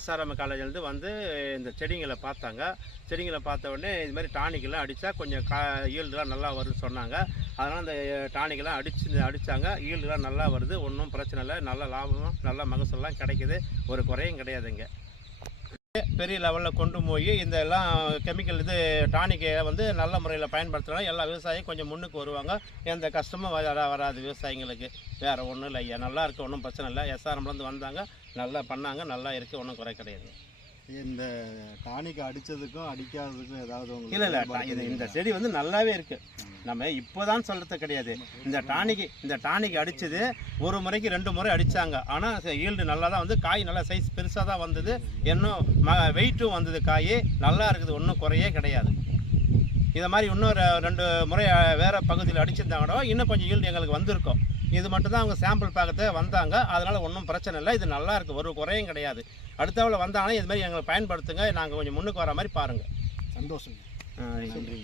SRM காலேஜ்லேருந்து வந்து இந்த செடிங்களை பார்த்தாங்க. செடிங்களை பார்த்த உடனே இது மாதிரி டானிக்கெல்லாம் அடித்தா கொஞ்சம் ஈல்டுலாம் நல்லா வருதுன்னு சொன்னாங்க. அதனால் அந்த டானிக்கெல்லாம் அடித்தாங்க. ஈல்டுலாம் நல்லா வருது, ஒன்றும் பிரச்சனை இல்லை. நல்ல லாபமும் நல்ல மகசூல்லாம் கிடைக்குது, ஒரு குறையும் கிடையாதுங்க. பெரிய லெவலில் கொண்டு போய் இந்த எல்லாம் கெமிக்கல் டானிக்கை வந்து நல்ல முறையில் பயன்படுத்தினா எல்லா விவசாயியும் கொஞ்சம் முன்னுக்கு வருவாங்க. எந்த கஷ்டமும் வராது விவசாயிங்களுக்கு. வேறு ஒன்றும் இல்லை ஐயா, நல்லா இருக்குது, ஒன்றும் பிரச்சனை இல்லை. எஸ்ஆர்எம்லேருந்து வந்தாங்க, நல்லா பண்ணாங்க, நல்லா இருக்குது, ஒன்றும் குறை கிடையாது. இந்த டானிக் அடித்ததுக்கும் அடிக்காததுக்கும் ஏதாவது இல்லை இல்லை, இந்த செடி வந்து நல்லாவே இருக்குது. நம்ம இப்போ தான் சொல்கிறது கிடையாது. இந்த டானிக் அடித்தது ஒரு முறைக்கு 2 முறை அடித்தாங்க. ஆனால் ஈல்டு நல்லா தான் வந்து, காய் நல்லா சைஸ் பெருசாக தான் வந்தது, இன்னும் வெயிட்டும் வந்தது, காய் நல்லா இருக்குது, ஒன்றும் குறையே கிடையாது. இதை மாதிரி இன்னும் 2 முறை வேறு பகுதியில் அடிச்சிருந்தாங்கன்னா இன்னும் கொஞ்சம் ஈல்டு எங்களுக்கு வந்திருக்கும். இது மட்டும் தான் அவங்க சாம்பிள் பார்க்கறத வந்தாங்க. அதனால் ஒன்றும் பிரச்சனை இல்லை, இது நல்லா இருக்குது, ஒரு குறையும் கிடையாது. அடுத்தவளை வந்தாங்கன்னா இது மாதிரி எங்களை பயன்படுத்துங்க, நாங்கள் கொஞ்சம் முன்னுக்கு வர மாதிரி பாருங்கள். சந்தோஷம். நன்றி.